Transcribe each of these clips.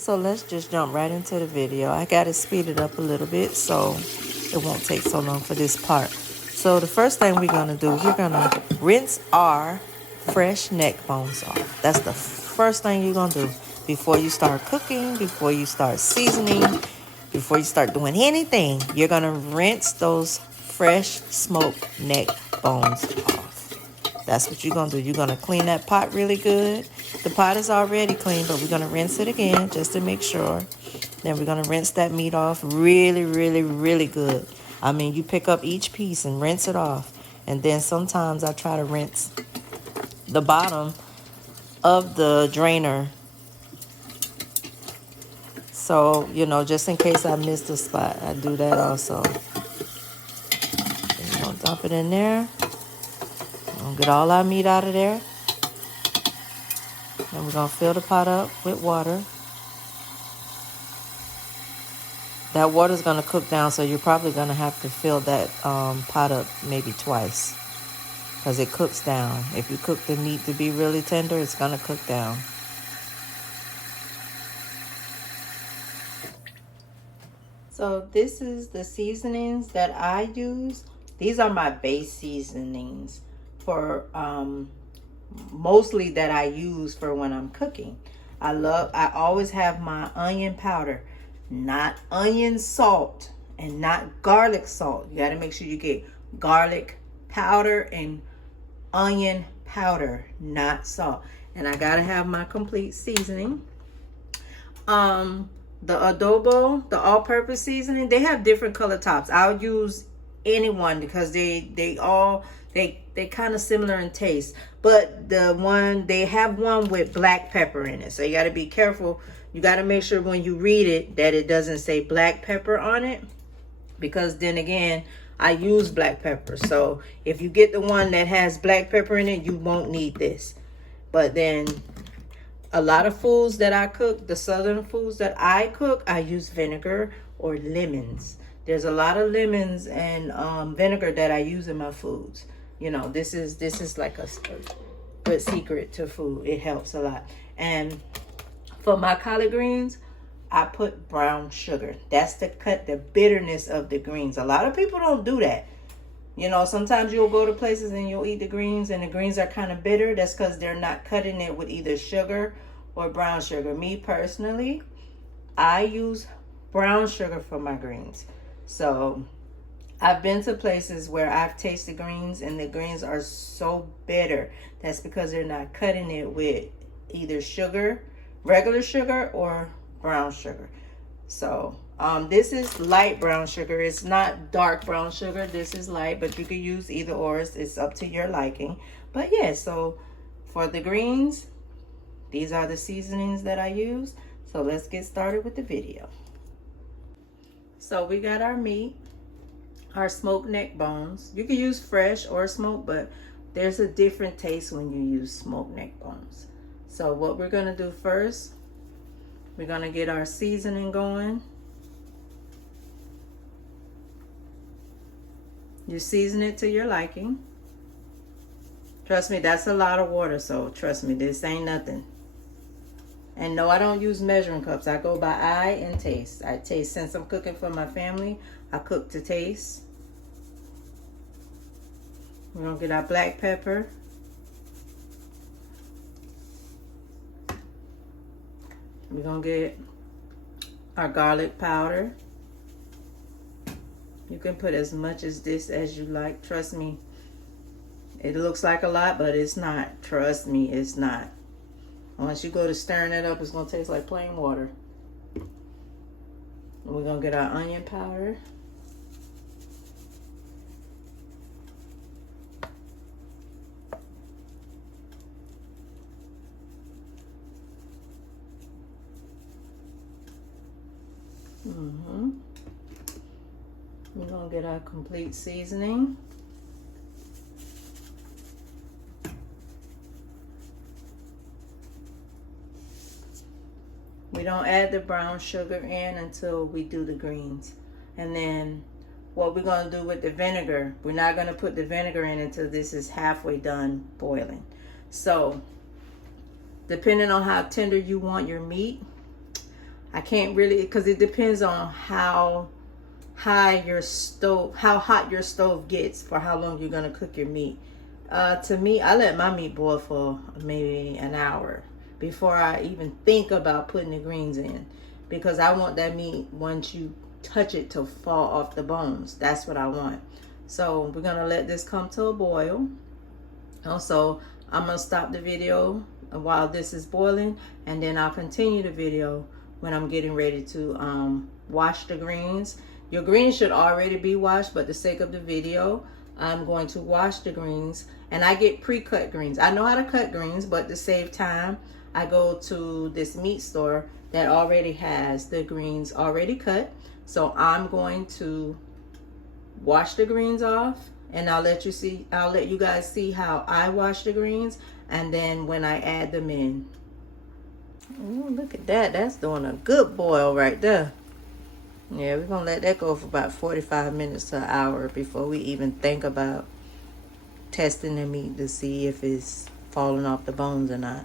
So let's just jump right into the video. I got to speed it up a little bit so it won't take so long for this part. So the first thing we're going to do, we're going to rinse our fresh neck bones off. That's the first thing you're going to do before you start cooking, before you start seasoning, before you start doing anything. You're going to rinse those fresh smoked neck bones off. That's what you're going to do. You're going to clean that pot really good. The pot is already clean, but we're going to rinse it again just to make sure. Then we're going to rinse that meat off really, really, really good. I mean, you pick up each piece and rinse it off. And then sometimes I try to rinse the bottom of the drainer. So, you know, just in case I missed a spot, I do that also. Then we're going to dump it in there. We'll get all our meat out of there. And we're going to fill the pot up with water. That water is going to cook down, so you're probably going to have to fill that pot up maybe twice. Because it cooks down. If you cook the meat to be really tender, it's going to cook down. So this is the seasonings that I use. These are my base seasonings for mostly that I use for when I'm cooking. I always have my onion powder, not onion salt and not garlic salt. You got to make sure you get garlic powder and onion powder, not salt. And I got to have my complete seasoning. The adobo, the all-purpose seasoning, they have different color tops. I'll use anyone because they kind of similar in taste. But they have one with black pepper in it. So you got to be careful. You got to make sure when you read it that it doesn't say black pepper on it. Because then again, I use black pepper. So if you get the one that has black pepper in it, you won't need this. But then a lot of foods that I cook, the southern foods that I cook, I use vinegar or lemons. There's a lot of lemons and vinegar that I use in my foods. You know, this is like a good secret to food. It helps a lot. And for my collard greens, I put brown sugar. That's to cut the bitterness of the greens. A lot of people don't do that. You know, sometimes you'll go to places and you'll eat the greens and the greens are kind of bitter. That's because they're not cutting it with either sugar or brown sugar. Me personally, I use brown sugar for my greens. So I've been to places where I've tasted greens and the greens are so bitter. That's because they're not cutting it with either sugar, regular sugar, or brown sugar. So this is light brown sugar. It's not dark brown sugar. This is light, but you can use either or. It's up to your liking. But yeah, so for the greens, these are the seasonings that I use. So let's get started with the video. So we got our meat, our smoked neck bones. You can use fresh or smoked, but there's a different taste when you use smoked neck bones. So what we're going to do first, we're going to get our seasoning going. You season it to your liking. Trust me, that's a lot of water, so trust me, this ain't nothing. And no, I don't use measuring cups. I go by eye and taste. I taste. Since I'm cooking for my family, I cook to taste. We're going to get our black pepper. We're going to get our garlic powder. You can put as much as this as you like. Trust me. It looks like a lot, but it's not. Trust me, it's not. Once you go to stirring it up, it's going to taste like plain water. And we're going to get our onion powder. We're going to get our complete seasoning. We don't add the brown sugar in until we do the greens. And then what we're going to do with the vinegar, we're not going to put the vinegar in until this is halfway done boiling. So depending on how tender you want your meat, I can't really, because it depends on how hot your stove gets for how long you're gonna cook your meat. To me, I let my meat boil for maybe an hour before I even think about putting the greens in, because I want that meat, once you touch it, to fall off the bones. That's what I want. So we're gonna let this come to a boil. Also, I'm gonna stop the video while this is boiling, and then I'll continue the video when I'm getting ready to wash the greens. Your greens should already be washed, but for the sake of the video, I'm going to wash the greens. And I get pre-cut greens. I know how to cut greens, but to save time, I go to this meat store that already has the greens already cut. So I'm going to wash the greens off, and I'll let you guys see how I wash the greens, and then when I add them in. Ooh, look at that. That's doing a good boil right there. Yeah, we're gonna let that go for about 45 minutes to an hour before we even think about testing the meat to see if it's falling off the bones or not.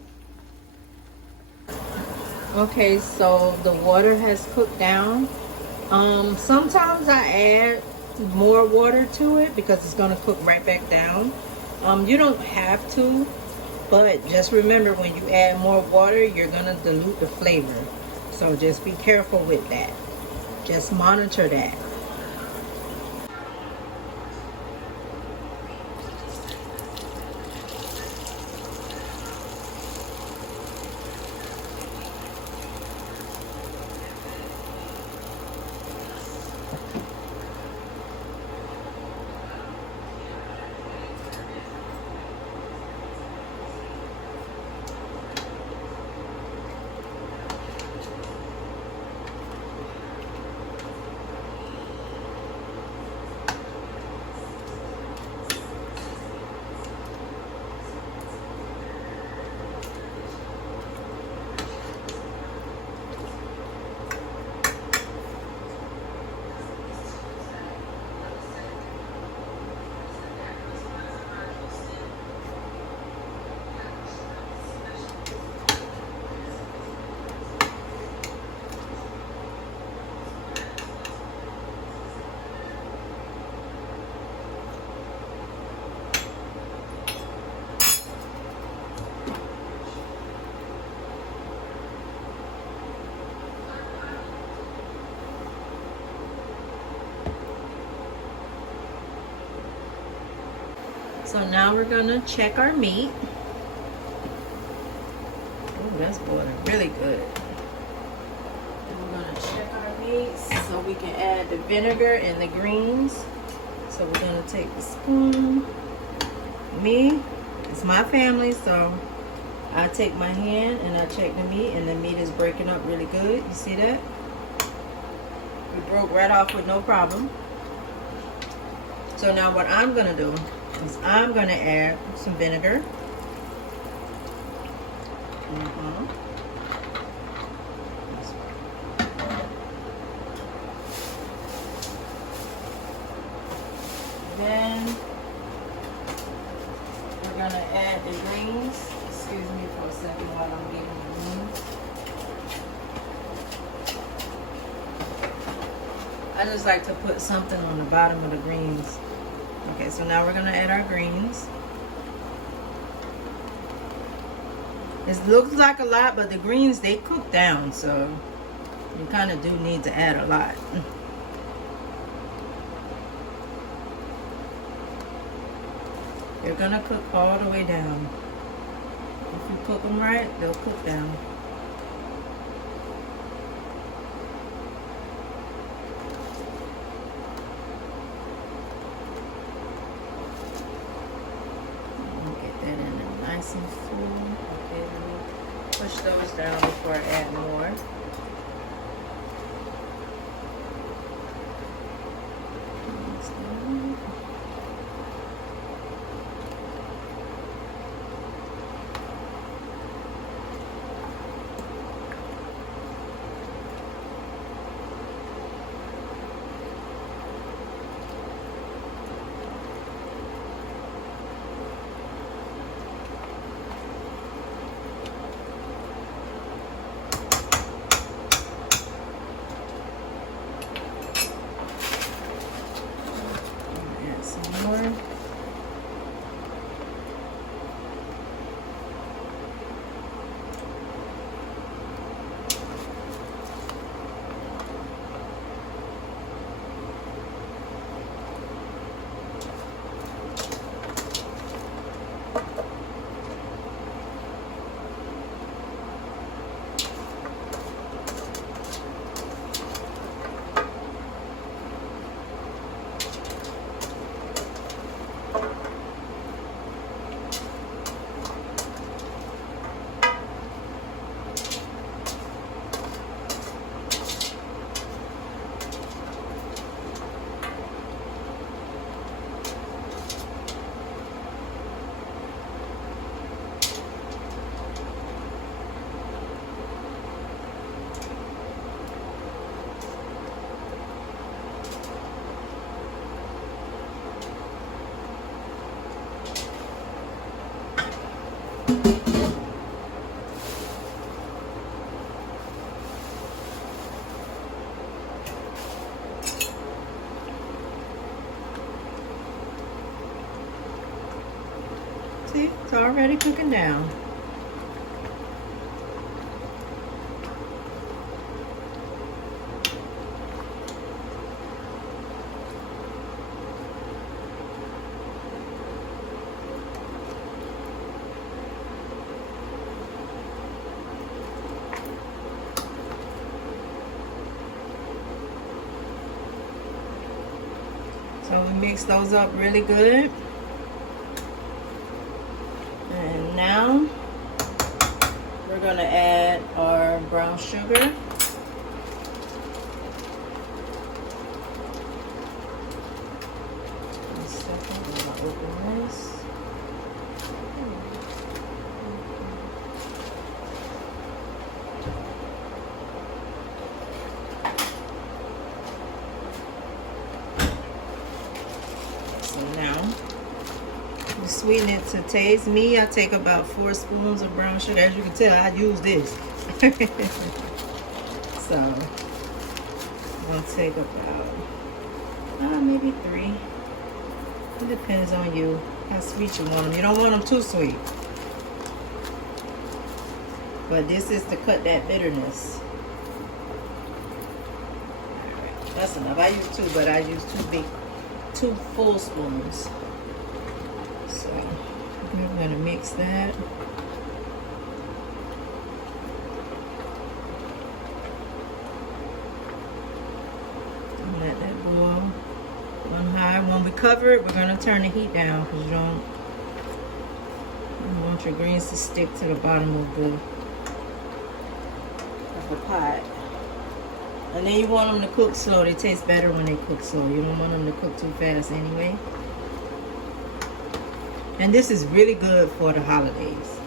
Okay, so the water has cooked down. Sometimes I add more water to it because it's gonna cook right back down. You don't have to, but just remember, when you add more water, you're gonna dilute the flavor. So just be careful with that. Just monitor that. So now we're gonna check our meat. Oh, that's boiling really good. And we're gonna check our meat so we can add the vinegar and the greens. So we're gonna take the spoon. Me, it's my family, so I take my hand and I check the meat, and the meat is breaking up really good. You see that? We broke right off with no problem. So now what I'm gonna do is I'm gonna add some vinegar. Then we're gonna add the greens. Excuse me for a second while I'm getting the greens. I just like to put something on the bottom of the greens. Okay, so now we're gonna add our greens. It looks like a lot, but the greens, they cook down, so you kind of do need to add a lot. They're gonna cook all the way down. If you cook them right, they'll cook down. Get that in there nice and full. Okay, let me push those down before I add more. See, it's already cooking down. So we mix those up really good. And now we're gonna add our brown sugar. One second, I'm gonna open this. Sweeten it to taste. Me, I take about 4 spoons of brown sugar. As you can tell, I use this. So I'm gonna take about maybe 3. It depends on you how sweet you want them. You don't want them too sweet, but this is to cut that bitterness. All right, that's enough. I use 2, but I use 2 full spoons. So I'm going to mix that. And let that boil on high. When we cover it, we're going to turn the heat down because you don't want your greens to stick to the bottom of the pot. And then you want them to cook slow. They taste better when they cook slow. You don't want them to cook too fast anyway. And this is really good for the holidays.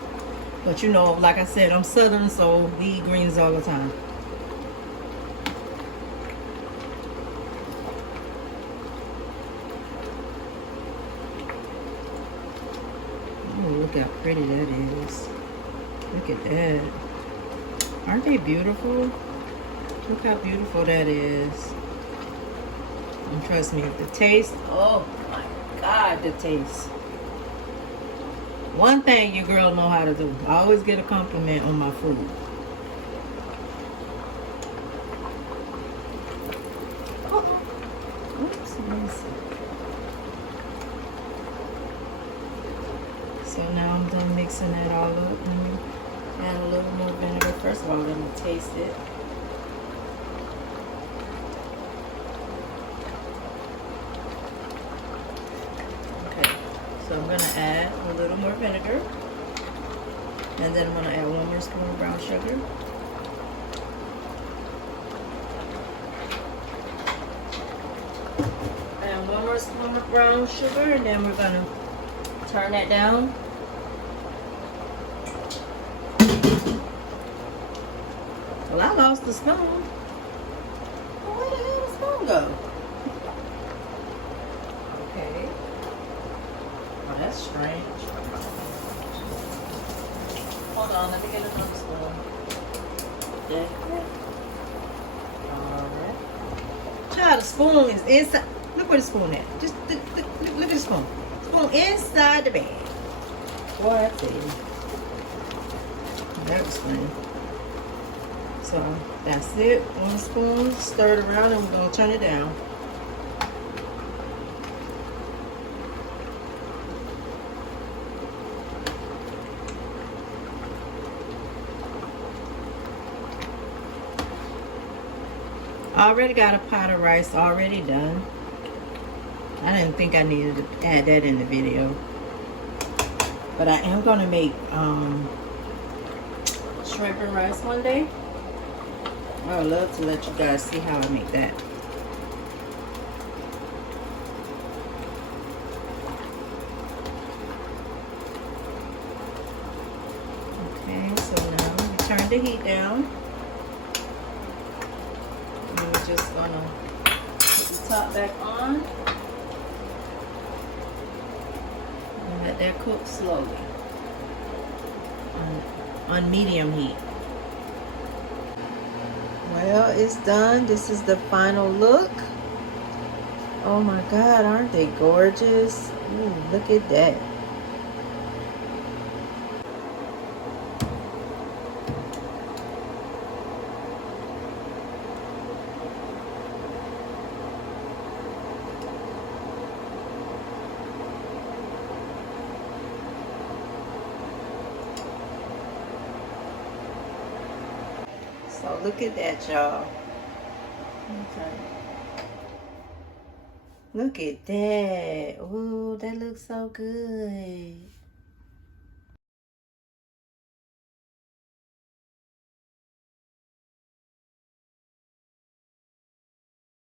But you know, like I said, I'm Southern, so we eat greens all the time. Oh, look how pretty that is. Look at that. Aren't they beautiful? Look how beautiful that is. And trust me, the taste, oh my God, the taste. One thing your girl know how to do. I always get a compliment on my food. Oh, oops, so now I'm done mixing that all up. Let me add a little more vinegar. First of all, let me taste it. So I'm going to add a little more vinegar. And then I'm going to add 1 more spoon of brown sugar. And 1 more spoon of brown sugar. And then we're going to turn that down. Well, I lost the spoon. Well, where the hell did the spoon go? Okay. Oh, that's strange. Hold on, let me get another spoon. Yeah. Alright. Child, the spoon is inside. Look where the spoon at. Just look at the spoon. Spoon inside the bag. Boy, I tell you. That was funny. So that's it. 1 spoon. Stir it around and we're going to turn it down. I already got a pot of rice already done. I didn't think I needed to add that in the video. But I am going to make shrimp and rice one day. I would love to let you guys see how I make that. Okay, so now we turn the heat down. And we're just going to put the top back on. And let that cook slowly on medium heat. Well, it's done. This is the final look. Oh my God, aren't they gorgeous? Ooh, look at that. So look at that, y'all. Okay. Look at that. Oh, that looks so good.